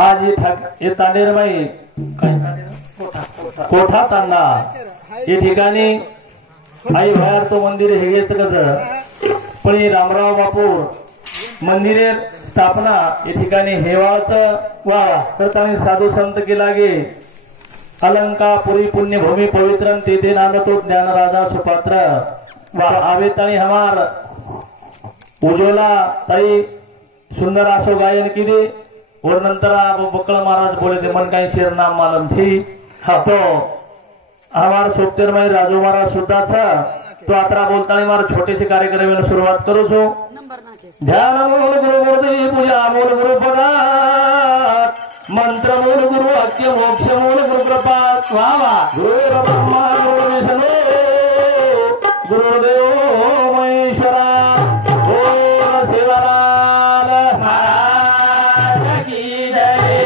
आज ये तांडेरबाई कोठा तांडा या ठिकाणी आई बाहेर तो मंदिर हे घेत कस पण रामराव बापू मंदिरे स्थापना या ठिकाणी हेवाळचं वा करताना साधू संत केला गे अलंकापुरी पुण्यभूमि पवित्र तेथे नांदतो ज्ञान राजा सुपात्र वा आवेतानी हमार उज्ज्वला साई सुंदर आसो गायन किदी और नंतर बकल महाराज बोले थे मन काही शेर नाम मालूम छी हा तो हमार सोप्तेरमय राजू महाराज सुद्धा था तो आता बोलता मार छोटे से कार्यक्रम में शुरुआत करो छो ध्यान मूल गुरु गुरुदेव पूजा मूल गुरु पदार्थ मंत्र मूल गुरु वाक्य मोक्ष मूल गुरु कृपा स्वाहा गुरु ब्रह्मा गुरु विष्णु गुरुदेव महेश्वरा ओम शिवलाल महाराज की जय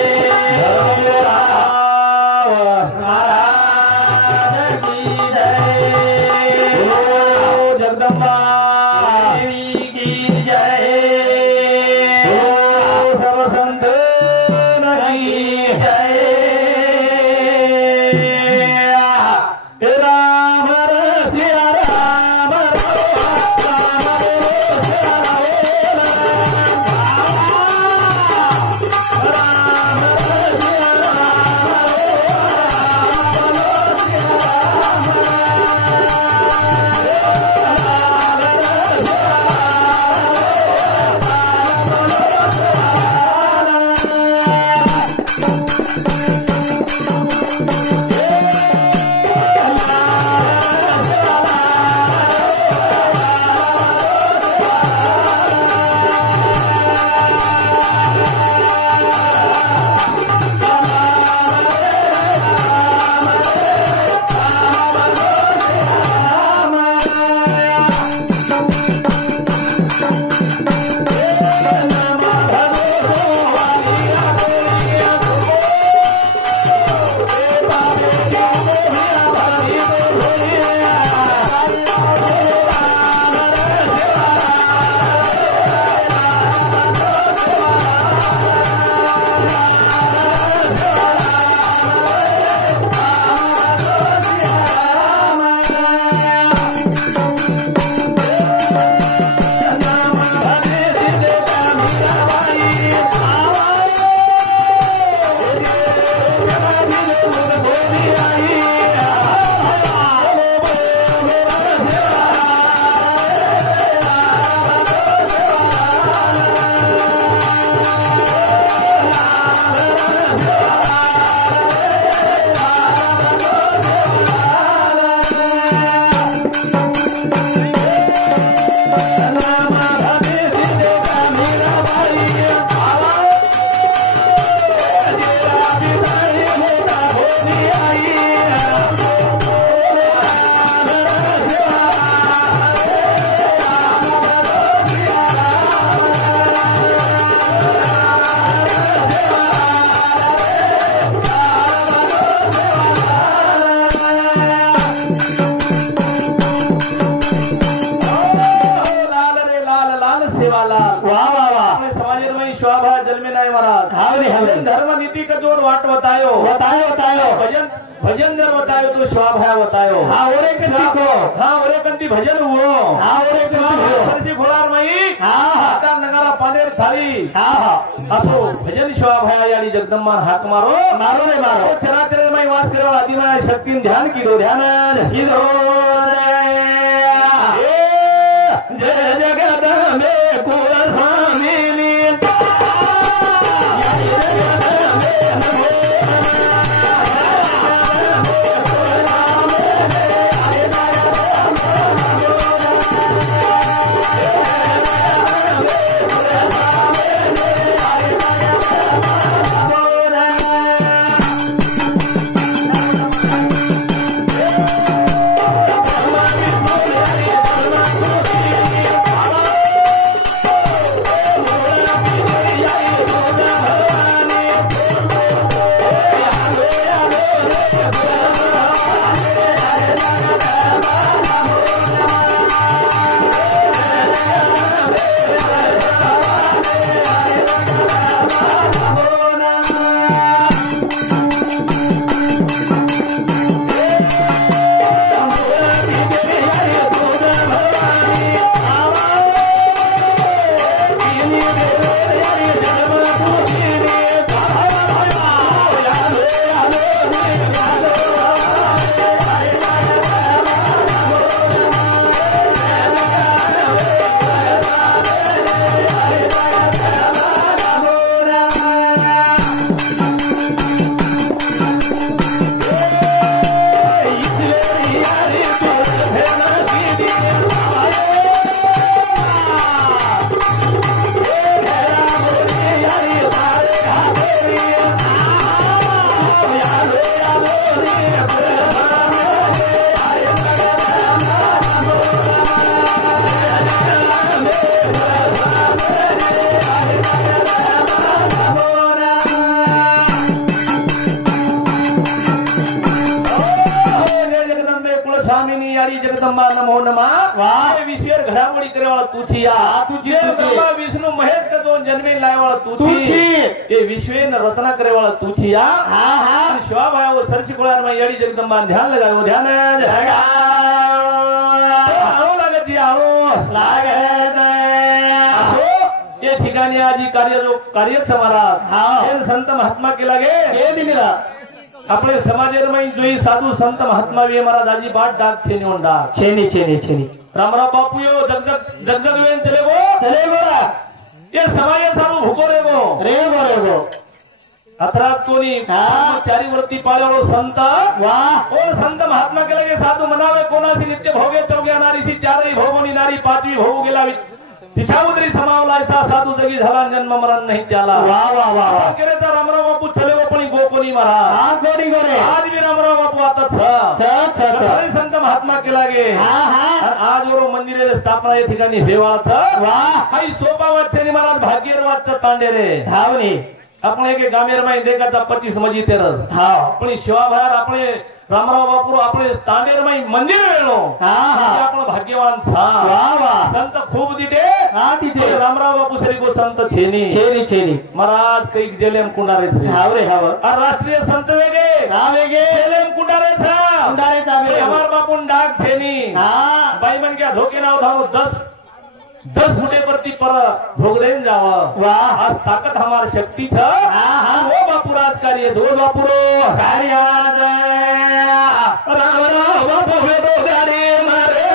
महाराज की जय जगदम्बा की जय सर्व संत धर्म नीति का जोर वाट बतायो बतायो बतायो भजन भजन जर बतायो तो स्वाभाय बतायो हाँ ओरे कंती को हाँ ओरे कंती भजन हुओ हाँ ओरे कंती सरसी घोड़ार मई हाँ हाका नगारा पानेर थाली हाँ हाँ असो भजन स्वाभाय यानी जगदम्मा हाक मारो मारो रे मारो चरा तेरे मई वास करे वाला आदिनाय शक्ति ध्यान की दो ध्यान की दो जय जगदम्बे कुल स्वामिनी जगदंबा नमो नमा वाह विश्वेर घडामोडी करेवाळा तुझी या तुझी ब्रह्मा विष्णु महेश का दोन जन्मे लायवाळा तुझी ये विश्वेन रचना करेवाळा तुझी या हा शिवा भाया वो सरसी कोळार में यडी जगदंबा ध्यान लगाओ ध्यान आओ लागत आओ लागत ये ठिकाणी आजी कार्य समारात संत महात्मा केला गे दिला अपने समाजेर में जोई साधु संत महात्मा वे महाराज आजी बाट डाक छेनी होंडा छेनी रामराव बापू यो जगजग वेन चले गो ये समाजे सारू भूको रे गो अत्रात कोणी चारी वृत्ती पाळ्यावळो संत वाह और संत महात्मा के लगे साधू मनावे कोणाशी नित्य भोगे चौग्या नारीशी चारही भोगोनी नारी पाचवी भोग गेला तिच्याउतरी समावला ऐसा साधू जगी झाला जन्म मरण नाही त्याला वाह केरेचा रामराव बापू चले गो पण गोकोनी महाराज गोरे आज भी रामराव बापू आता संत महात्मा के लागे आज वो मंदिर स्थापना या ठिकाणी हेवाळाचं वाह काही सोपा वाचनी महाराज भाग्येर वाचचं तांडे रे धावणी આપણે કે ગામેર માં દેખાતા 25 મજી તેરસ પણ શિવા ભાર આપણે રામરાવ બાપુ આપણે તાંડેર માં મંદિર વેણો આપણો ભાગ્યવાન છા વાહ સંત ખૂબ દીધે રામરાવ બાપુ સરી કો સંત છેની મહારાજ કઈક જેલેમ કુંડારે છે આ રાષ્ટ્રીય સંત વેગે જેલેમ કુંડારે છે અમાર બાપુ ડાક છેની ભાઈ મન કે ધોકે ના ઉઠાવો 10 फुटे प्रति पर भोगलेन जावा वाह आज ताकत हमार शक्ति छ वो बापुराज कार्य दो बापुरो कार्य राम राम बापू दो गाड़ी मारे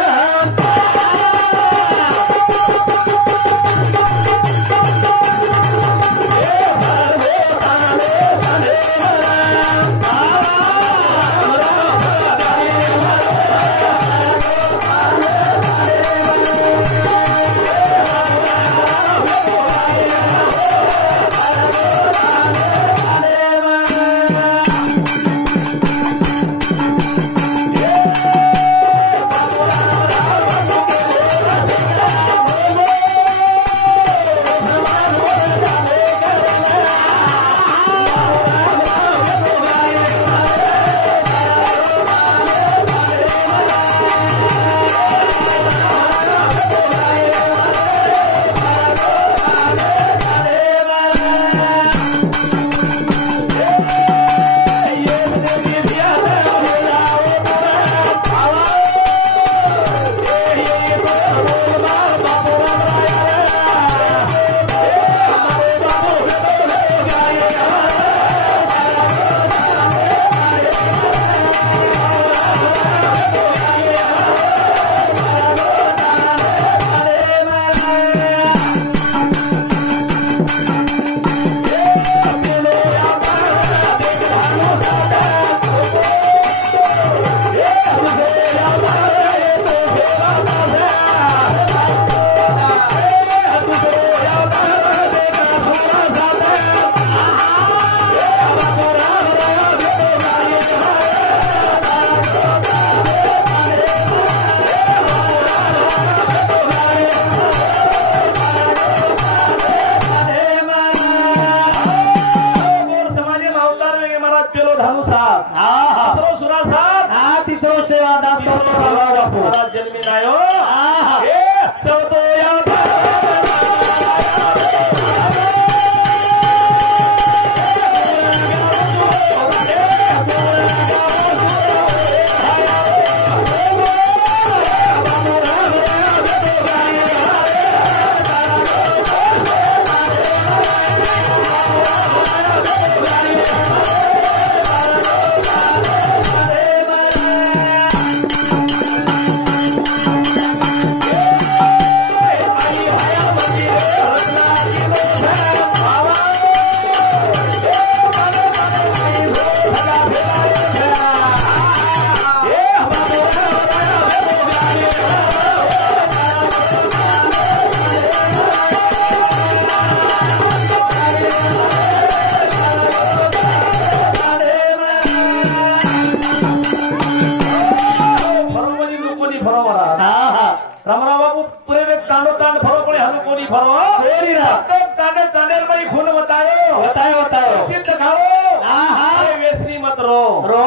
रो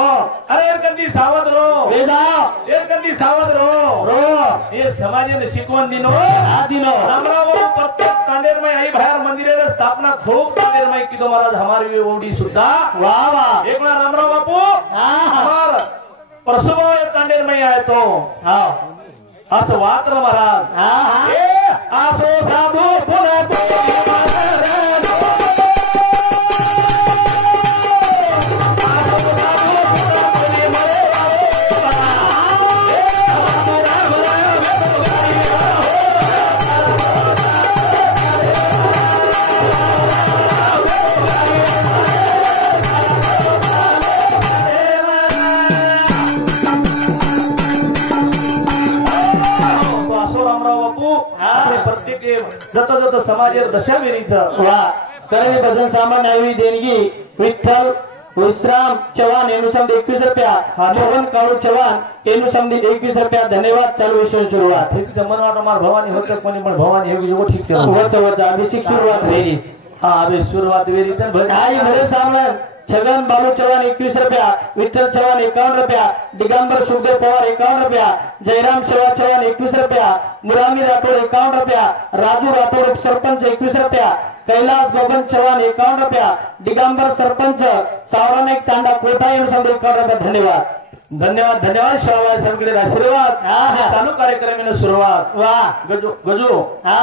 अरे कंदी सावध रो वेदा कंदी सावध रो हे समाजाने शिकवण दिनो हा दिनो रामराव प्रत्येक तांडेरमय आई बाहेर मंदिराला स्थापना खूप तांडेरमय की महाराज हमारी ओडी सुद्धा वा वा एक वेळा रामराव बापू हा हा हमार परशुभाव तांडेरमय आहे तो हा असं वात्र महाराज हा हा ए आसो साधू पुन्हा जत जत समाजेर दशावेरीचं वा करणे भजन सामान नवी देणगी विठ्ठल विश्राम चव्हाण एनुसंध 21 रुपया मोहन काळू चव्हाण एनुसंध 21 रुपया धन्यवाद चालू विषय सुरुवात ठीक जमन वाटमार भवानी होतं कोणी पण भवानी हे विजय ठीक केलं वच वच अभिषेक सुरुवात वेरी हा अबे सुरुवात वेरी तर आई भरे सामान छगन बालू चव्हाण 21 रुपया विठ्ठल चव्हाण 51 रुपया दिगंबर सुखदेव पवार 51 रुपया जयराम सेवा चव्हाण 21 रुपया मुरामी राठोड 51 रुपया राजू राठोड सरपंच 21 रुपया कैलास गोगन चव्हाण 51 रुपया दिगंबर सरपंच सावरानेक तांडा कोटा एनुसंध 51 रुपया धन्यवाद धन्यवाद धन्यवाद शिवाय सगळे आशीर्वाद हा. चालू कार्यक्रमाने सुरुवात वा गजू गजू हा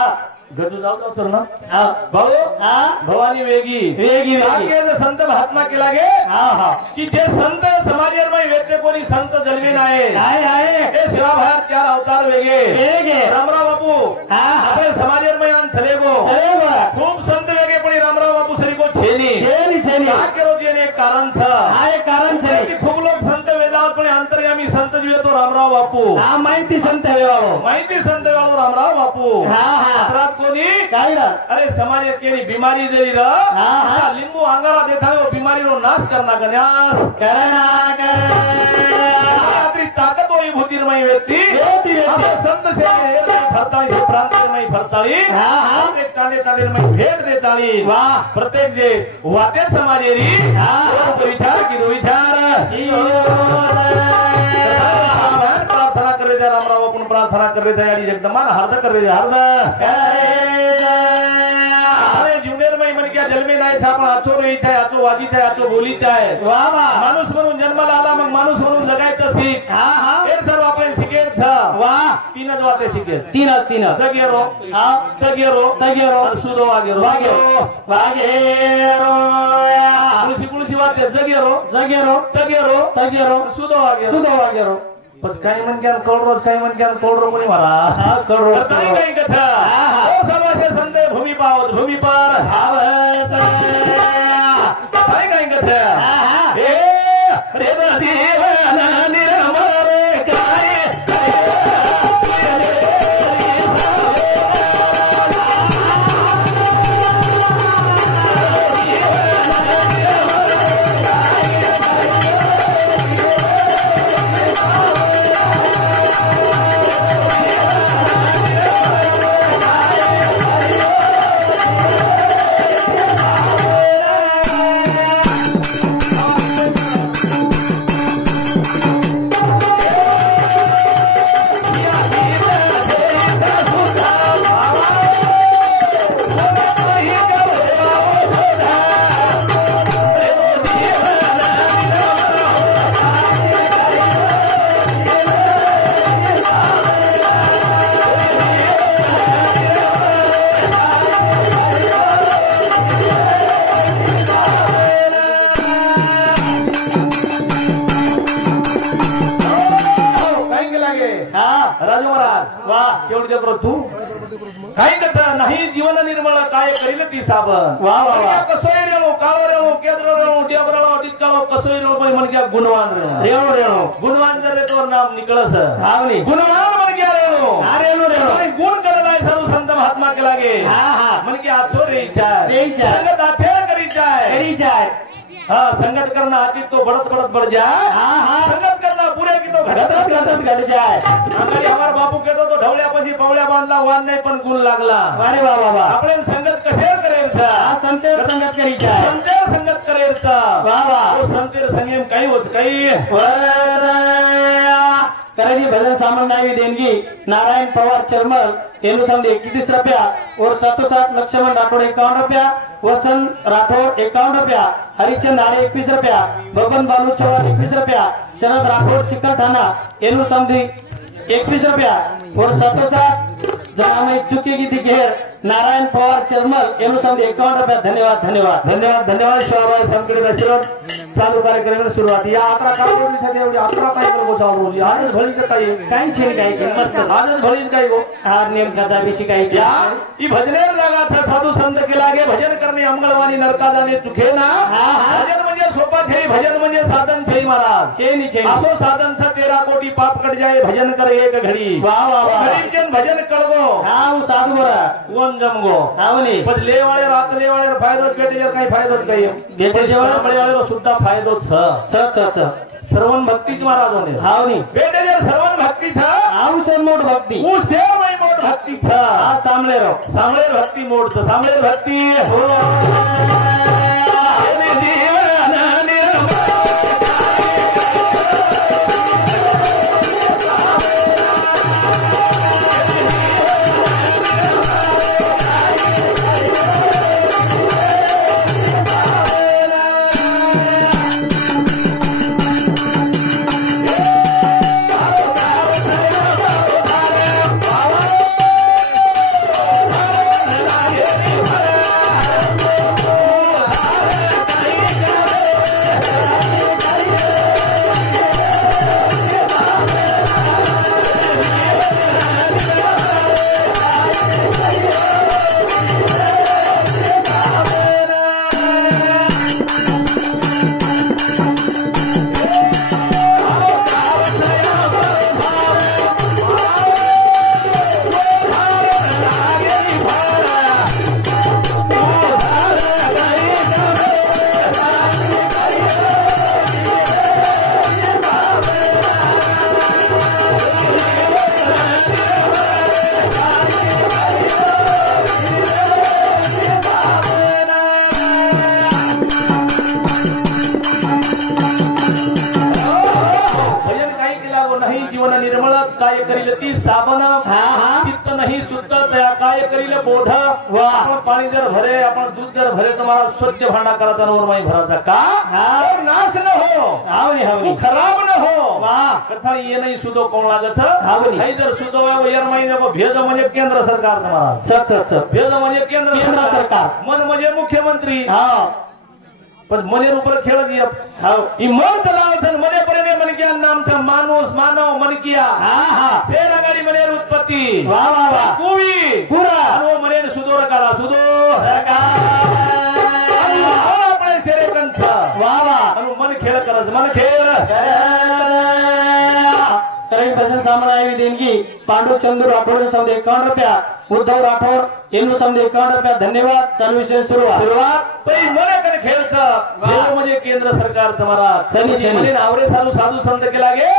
गजू जाऊ सर ना हा भाऊ हा भवानी वेगी वेगी वेगी आगे संत महात्मा केला गे हा हा की जे संत समाजामध्ये व्यक्ती कोणी संत जन्मी नाही आहे आहे हे सेवाभार 4 अवतार वेगे वेगे रामराव बापू हा हा आपले समाजामध्ये आन चले गो अरे वा खूप संत वेगे पण रामराव बापू सरी को छेनी छेनी छेनी का केलो जेने एक कारण छ हा एक कारण की छे खूप लोक संत वेदावर पण अंतर्यामी संत जीवे तो रामराव बापू हा माहिती संत वेवाळो माहिती संत वेळावर रामराव बापू हा हा अपराध कोणी काय रा अरे समाजात केली बिमारी जरी र हा. लिंबू अंगारा देखावे वो बीमारी रो नाश करना गण्यास करना आपली ताकद होई भूतिर्मय व्यक्ती व्यक्ती, व्यक्ती. आपण संत सेवे फरताळी से प्रांतमय फरताळी हा, हा. प्रत्येक तांडेमय भेट देताळी वा. प्रत्येक जे वाते समाजेरी हा. तो विचार की विचार प्रार्थना करे जा रामराव आपण प्रार्थना करे जा यारी जगदमान हार्द करे जा हार्द अरे जुनेर में मन क्या जन्मे नाही छा पण आचो रोईचा आहे आचो वाजीचा आहे आचो बोलीचा आहे वा वा माणूस म्हणून जन्माला आला मग माणूस म्हणून जगायचं शिक हा हा हे सर्व आपण शिकेल छ वा 3च वाते शिकेल तीन जगेरो हा जगेरो तगेरो सुदो वागेरो वागेरो वागेरो पुलिसी पुलिसी वाते जगेरो जगेरो तगेरो तगेरो सुदो वागेरो सुदो वागेरो बस काही मन क्या करोड काही मन क्या करोड कोणी मारा हा करोड काही काही कथा हा, हा. ओ सर्वसे संत भूमी पावत भूमी पर आवत काही काही कथा हा हा हे रे देवाना निर्मळ काय राजू महाराज वा केवढ जबरो तू काही कथा नाही जीवन निर्मळ काय करील ती साबण वा वा वा कसोय रेणू काळो रेणू केद्र रेणू डेबराळो डिटकाळो कसोय रेणू पण मन क्या गुणवान रेणू रेणू गुणवान जर तो नाम निकळस हावनी गुणवान मन क्या रेणू हा रेणू रेणू काही गुण करायला सर्व संत महात्मा के लागे हा हा मन क्या आचो रे इच्छा रे इच्छा. संगत आछे करी जाए करी जाए हाँ संगत करना आती तो बढ़त बढ़त बढ़ जाए हा हा संगत करना पूरे की तो घटत घटत घट जाए आम्हाला हमार बापू कहतो तो ढवळ्यापाशी पवळ्या बांधला वान नाही पण गुण लागला अरे वा वा वा આપણે સંગત કશે કરેલ છે हा संतेर संगत करी जाए સંતે સંગત કરેલ છે वा वा તો સંતે સંયમ કઈ હોત કઈ वरया करेली भजन सामग्री देणगी नारायण पवार चरमल एनुसंध 31 रुपया और साथ लक्ष्मण राठौड़ 51 रुपया, वसंत राठौड़ 51 रुपया, हरिचंद आड़े 21 रुपया, बबन बालू चौहान 21 रुपया, शरद राठौड़ चिकन थाना एनुसंध 21 रुपया और साथ जनामय चुकेगी थी घेर नारायण पवार चरमल एनुसंध 51 रुपया। धन्यवाद धन्यवाद धन्यवाद धन्यवाद शिवाबाई संकेत आशीर्वाद चालू कार्यक्रम सुरुवात या 11 कार्यक्रमासाठी एवढी 11 कार्यक्रम चालवली आजच भळी काही काही छेन काही मस्त आजच भळी काही गो हा नेमका विषय काही या ई भजनेर लागाचा साधू संत के लागे भजन करणे अंगळवाणी नरका जाणे चुके ना भजन म्हणजे सोपा थे भजन म्हणजे साधन छे महाराज छेनी छेनी असो साधन सा 13 कोटी पाप कट जाए भजन कर एक घड़ी वाह वाह वाह गरीब जन भजन करगो हा वो साधू बरा कोण जमगो हावनी पण लेवाळे रात लेवाळे फायदो पेटे काही फायदोच काही बेटे जेवाळे सुद्धा फायदो छ सर्वन भक्तीच महाराज होणे हावनी बेटे जर सर्वन भक्ती छ आऊ से मोठ भक्ती ऊ सेव मै मोठ भक्ती छ हा सामले रो सामळे भक्ती मोठ छ सामळे भक्ती हो काय करील ती साबन चित्त नहीं शुद्ध काय करील बोध आपण पाणी जर भरे आपण दूध जर भरे तुम्हाला स्वच्छ भांडा करायचा नवरमाई भरायचा का नाश न हो हावनी हावनी खराब न हो वाह कथा ये नहीं सुदो कोण लागत हावनी जर सुदो यर महिने भेद म्हणजे केंद्र सरकार तुम्हाला भेद म्हणजे केंद्र सरकार मन म्हणजे मुख्यमंत्री हा पण मनेर ऊपर खेळ दिया मन चलावसन मने परेने मन किया नाम से मानुस मानव मन किया शेर आगाडी मनेर उत्पत्ती वाह वाह वाह कुवी पुरा आणि मनेर सुदोर काला सुदोर आपले शेरे कंच वाह वाह आणि मन खेळ करत मन खेळ करेंट भजन सामग्री देणगी पांडु चंदू राठौड़ संघ 51 रुपया, उद्धव राठौड़ एनु संघ 51 रुपया। धन्यवाद। चालू विषय सुरुवात पै मने करे खेळता म्हणजे केंद्र सरकारचं महाराज सनी म्हणे आवरे साधू संत के लागे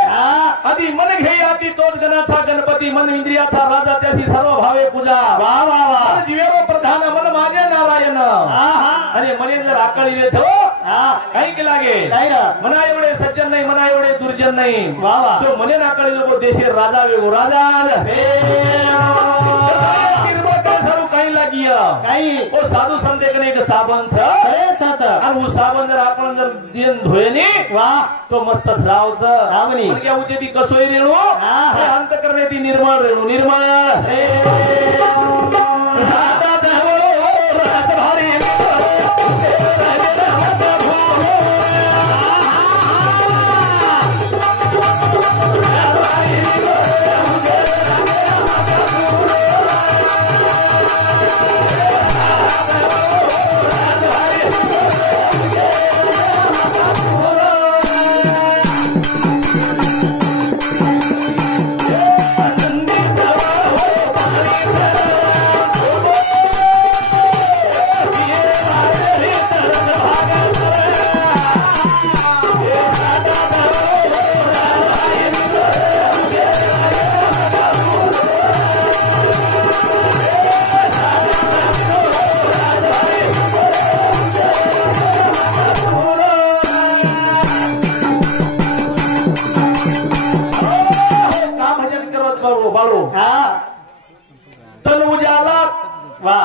आधी मन घेई आधी तोच गणाचा गणपती मन इंद्रियाचा राजा त्याशी सर्व भावे पूजा वाह वाह वाह जीवेव प्रधान मन माझे नारायण आणि मने जर आकळी येत हो काही के लागे मना एवढे सज्जन नाही मना एवढे दुर्जन नाही वाह वाह तो मने नाकळी लोक देशे राजा वेगो राजा काही लागी काही ओ साधू संत एक साबण आणि वो साबण जर आपण जर दिन धुयनी वाह तो मस्त रावच रावणी क्या उद्या ती कसोई रेणू अंत करणे ती निर्मळ रेणू निर्मळ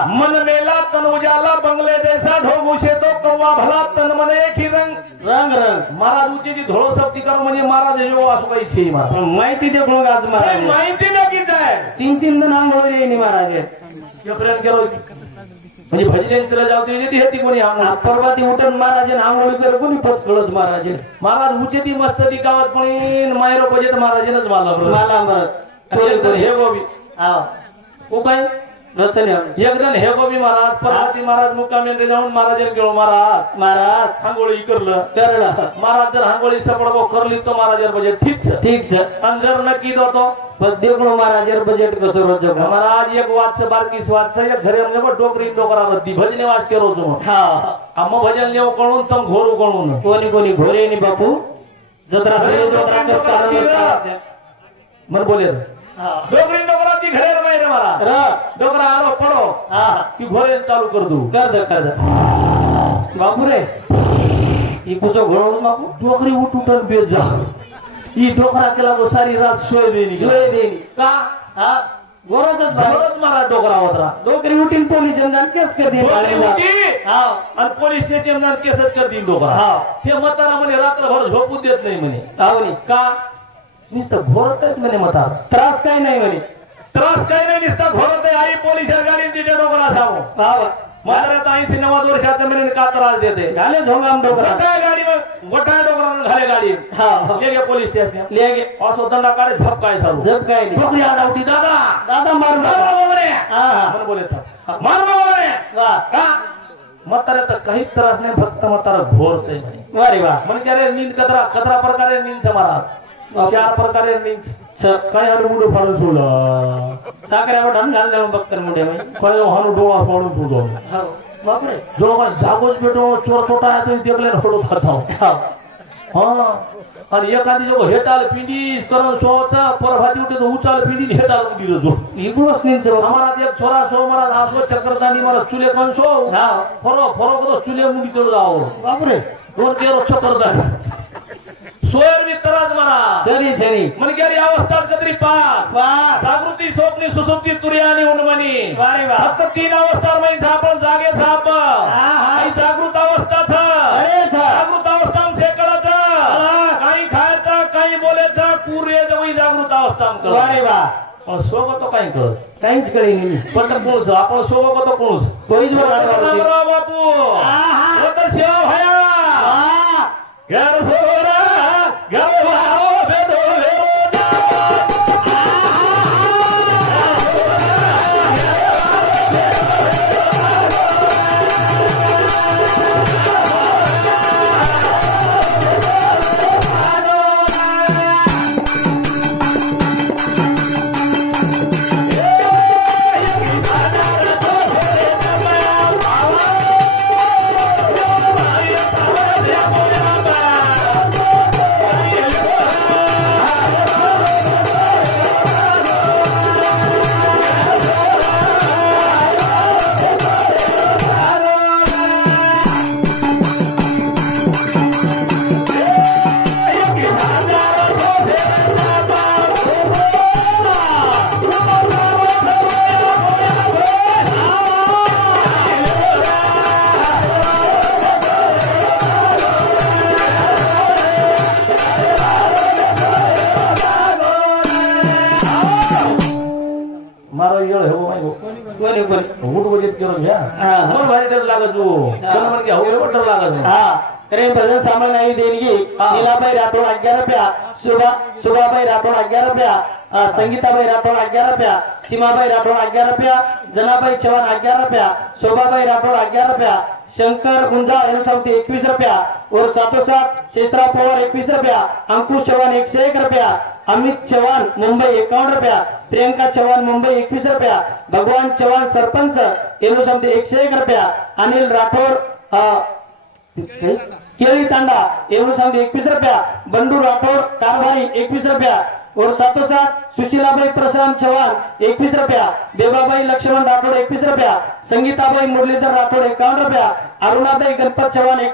मन मेला तन उजाला बंगले जैसा ढोग उसे तो कौवा भला तन मन एक ही रंग रंग रंग महाराज उची धोळ सक्ती कर म्हणजे महाराज जो असं काही छे महाराज माहिती दे कोण आज महाराज माहिती नक्कीच आहे 3 जण आंघोळ येईन महाराज प्रयत्न केलो म्हणजे भजन जाऊ ती हेती कोणी आंघोळ परवा ती उठून महाराज आंघोळ कर कोणी फसकळच महाराज महाराज उचे ती मस्त ती गावात पण मायरो बजेट महाराजनच मला मला हे गोबी हा उपाय रचले एकजण हे गोबी महाराज परवाती महाराज मुक्कामेंद्र जाऊन महाराजांनी गेलो महाराज महाराज आंघोळी करलं महाराज जर आंघोळी सपड करली तर महाराज बजेट ठीक आणि जर नक्की होतो देखो महाराज बजेट कसं रोज महाराज एक वाच बारकीस वाच एक घरे म्हणजे डोकरी डोकरावरती भजने वाच के रोज हा आम्हा भजन लेव कळून तम घोरू कळून कोणी कोणी घोरे नि बापू जत्रा मग बोले डोकरी डोकरावरती घरे नाही रे मला डोकरा आलो पडो हा की घोरे चालू कर दू कर बापू रे ही कुसो घोळ बापू डोकरी उठून बेज जा ही डोकरा केला तो सारी रात सोय देणी का हा गोरजच मला डोकरा होता डोकरी उठीन पोलीस केस करतील आणि पोलीस स्टेशन केसच करतील डोकरा ते मताला म्हणे रात्रभर झोपू देत नाही म्हणे का नुसतं घोरत म्हणे मताला त्रास काय नाही म्हणे त्रास काही नाही नुसतं घोरत आहे आई पोलीस गाडी तिथे डोकरा असावं म्हाताऱ्यात 80-90 वर्षाचं म्हणे का त्रास देते घाले झोंगाम डोकरा गाडी मोठ्या डोकरा घाले गाडी लेगे पोलीस स्टेशन लेगे असं दंडा काढे झप काय चालू झप काय डोकरी आडावटी दादा मार बोले मार का म्हाताऱ्यात काहीच त्रास नाही फक्त म्हातारा घोरच आहे अरे वा म्हणजे अरे नींद कचरा प्रकारे नींद महाराज 4 प्रकारे नींद काय हर मुडू फाडून ठेवलं साखऱ्यावर ढण घालल्या बघतर मुडे काय हाणू डोळा फाडून ठेवतो बापरे जो जागोच भेटो चोर छोटा आहे तो देखले फोटो खाताव हा आणि एखादी जो हेटाल पिंडी करून सोचा परभाती उठे तो उचाल पिंडी हेटाल दिलो जो इगुळच नींच हमारा एक छोरा सो मला आसो चक्रदानी मला चुले कोण सो फरो को चुले मुडी चढ जाओ बापरे दोन केरो चक्रदानी सोयर भी तराज मला सरी मन गेली अवस्था कतरी पाच जागृती स्वप्नी सुसुप्ती तुर्यानी उन्मनी फक्त 3 अवस्था माहिती आपण जागे साप काही जागृत अवस्थाच जागृत अवस्था शेकडाच काही खायचं काही बोलायचं पूर्य जवळ जागृत अवस्था अरे वा सोबत काही कळस काहीच कळी नाही पण कोणच आपण सोबत कोणच कोणीच बापू सेवा भया घर सोरा घर वाहो भेटो भजन सामान नहीं देणगी नीलाबाई राठोड 11 रुपया सुभाबाई राठोड 11 रुपया संगीताबाई राठोड 11 रुपया सीमाबाई राठोड 11 रुपया जनाबाई चव्हाण 11 रुपया शोभाबाई राठोड 11 रुपया शंकर गुंजा एनुसावती 21 रुपया और साथोसाथ शेषराव पवार 21 रुपया अंकुश चव्हाण 101 रुपया अमित चव्हाण मुंबई 51 रुपया प्रियंका चव्हाण मुंबई 21 रुपया भगवान चव्हाण सरपंच एनुसावती 101 रुपया अनिल राठोड केळी तांडा एवढं 21 रुपया बंडू राठोड कारभारी 21 रुपया और साथोसाथ सुशीलाबाई परशुराम चव्हाण 21 रुपया बेबाबाई लक्ष्मण राठोड 21 रुपया संगीताबाई मुरलीधर राठोड 51 रुपया अरुणाबाई गणपत चव्हाण 21